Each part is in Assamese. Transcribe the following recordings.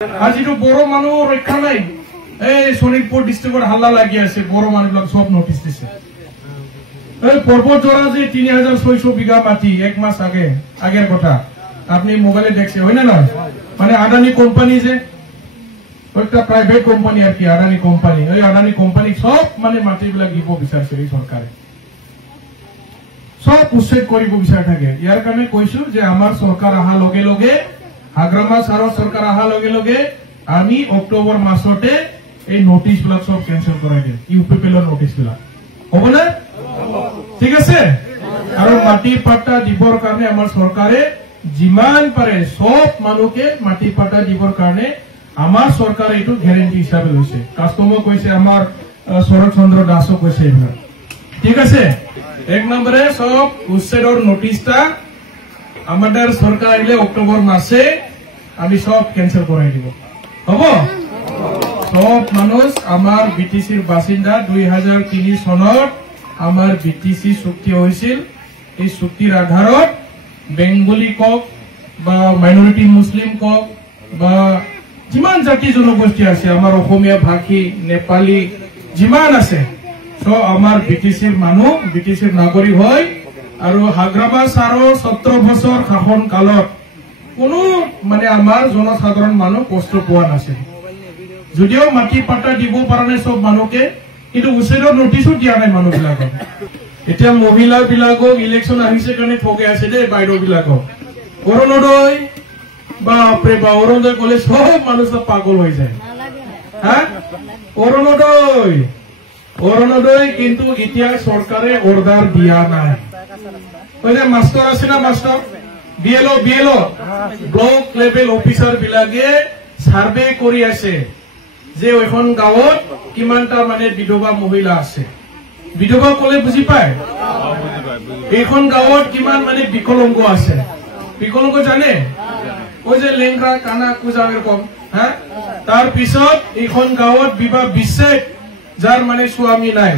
আজি তো বড়ো মানুহ ৰক্ষা নাই। এই শোণিতপুৰ ডিস্ট্ৰিক্টৰ হাল্লা লাগি আছে, বড়ো মানুহবিলাক সব নোটিস দিছে। এই পর্বত জোড়া যে 3600 বিঘা মাটি এক মাস আগের কথা আপনি মোবাইলে দেখছে, হয় না নয়? মানে আদানি কোম্পানি যে একটা প্রাইভেট কোম্পানি আর কি, আদানি কোম্পানি, ওই আদানি কোম্পানি সব মানে মাটিবিলাক দিব বিচাৰছে এই সৰকাৰে, সব উচ্ছেদ কৰিব বিচাৰ থাকে। ইয়াৰ কাৰণে কৈছো যে আমাৰ সৰকাৰ অহাৰ লগে লগে, হাগ্ৰামা সাৰৰ সৰকাৰ অহাৰ লগে লগে আমি অক্টোবৰ মাসতে এই নোটিশ বিলাক সব কেন্সেল কৰাই দিম, ইউপিপিএলৰ নোটিশ বিলাক, হব না? ঠিক আছে। আৰু মাটি পাট্টা দিবৰ কাৰণে আমাৰ সৰকাৰে যিমান পাৰে সব মানুহকে মাটি পাট্টা দিবৰ কাৰণে আমাৰ সরকারে এইটো গ্যারেন্টি হিসাবে লৈছে। কাস্টমও কৈছে, আমার শরৎ চন্দ্র দাসও কৈছে এইবিলাক। ঠিক আছে। এক নম্বরে সব উচ্ছেদর নোটিশটা আমাদের সরকার আহিলে অক্টোবর মাসে আমি সব ক্যান্সেল করাই দিব, হব? সব মানুষ আমার বিটিসির বাসিন্দা 2003 সনত আমার বিটিসি চুক্তি হয়েছিল। এই চুক্তির আধারত বেঙ্গলি কক বা মাইনরিটি মুসলিম কক বা যিমান জাতি জনগোষ্ঠী আছে, আমার অসমীয়া ভাষী, নেপালী যিমান আছে, সব আমার বিটিসির মানুষ, বিটিসির নাগরিক হয়। আৰু হাগ্ৰামা সাৰৰ 17 বছৰ শাসন কালত কোনো মানে আমাৰ জনসাধাৰণ মানুষ কষ্ট পোৱা নাছিল। যদিও মাটি পাট্টা দিব পৰা নাই সব মানুহকে, কিন্তু উচ্ছেদৰ নোটিছো দিয়া নাই মানুহবিলাকক। এতিয়া মহিলা বিলাকক ইলেকশন আহিছে কাৰণে ঠগে আছে দেই, বাইদেউ বিলাকক। অৰুণোদয় বাপৰে বা, অৰুণোদয় কলে সব মানুষ পাগল হয়ে যায়। হ্যাঁ, অৰুণোদয় কিন্তু এতিয়া সৰকাৰে অৰ্ডাৰ দিয়া নাই। মাস্টাৰ আছে না, master BLO block level officer বিলাকে সাৰ্ভে কৰি আছে যে এখন গাঁৱত কিমানটা মানে বিধবা মহিলা আছে। বিধবা কলে বুঝি পায়? এইখন গাঁৱত কিমান মানে বিকলঙ্গ আছে। বিকলঙ্গ জানে? ওই যে লেংৰা কানা কুজা এৰকম। হ্যাঁ, তাৰ পিছত এইখন গাঁৱত বিবাহ বিচ্ছেদ যাৰ মানে স্বামী নাই,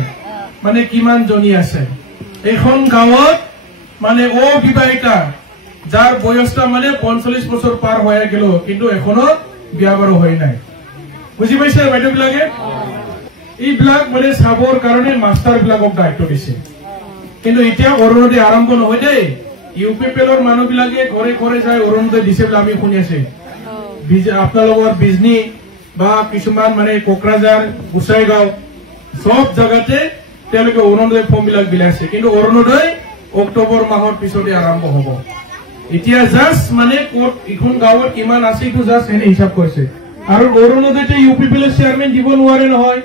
মানে কিমান জনী আছে। এইখন গাঁৱত মানে অবিবাহিতা যার বয়সটা মানে 45 বছর পার হয়ে গেল, কিন্তু এখনো বিয়া বারো হয় নাই। বুঝি পাইছে বাইদেউ বিলাকে? এইবিলাক মানে চাবৰ কাৰণে মাস্টাৰ বিলাকক দায়িত্ব দিছে। কিন্তু এতিয়া অৰুণোদয় আৰম্ভ নহয় দেই। ইউপিপিএলৰ মানুহ বিলাকে ঘৰে ঘৰে যাই অৰুণোদয় দিছে বুলি আমি শুনি আছে। আপোনালোকৰ বিজনী বা কিছুমান মানে কোকৰাঝাৰ, গোসাইগাঁও সব জায়গাতে তেওঁলোকে অৰুণোদয় ফৰ্ম বিলাক বিলাইছে, কিন্তু অৰুণোদয় অক্টোবৰ মাহৰ পিছতে আৰম্ভ হব। এতিয়া জাস্ট মানে কোট এখন গাঁৱত কিমান আছে এইটো জাস্ট এনে হিসাব কৰিছে। আৰু অৰুণোদয়তে ইউপিপিএলৰ চেয়াৰমেন দিব নোৱাৰে নহয়।